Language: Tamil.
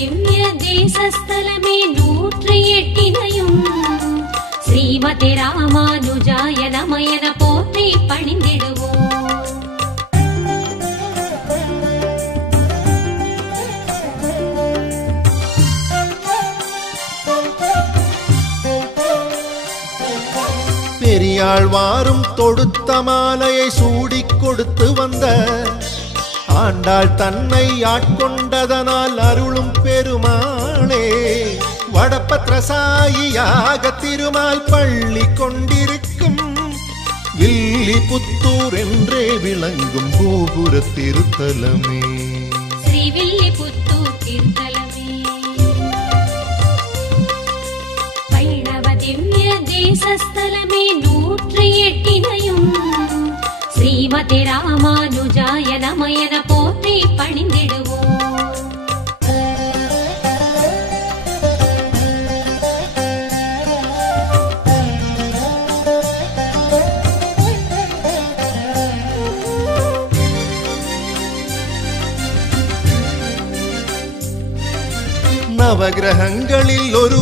திவ்ய தேசஸ்தலமே 108 ஸ்ரீமதே ராமானுஜாய நமயன போற்றி பணிந்திடுவோம். பெரியாள் வாரும் தொடுத்த மாலையை சூடிக் கொடுத்து வந்த ஆண்டாள் தன்னை ஆட்கொண்டதனால் அருளும் பெருமாளே, வடபத்ரசாயியாக திருமால் பள்ளி கொண்டிருக்கும் வில்லிபுத்தூர் என்றே விளங்கும் கோபுர திருத்தலமே. ஸ்ரீ வில்லிபுத்தூர் திருத்தலமே வைணவ திவ்ய தேசஸ்தலமே 108 ஸ்ரீமதே ராமானுஜாய நமயன போற்றி பணிந்திடுவோம். நவகிரகங்களில் ஒருவர்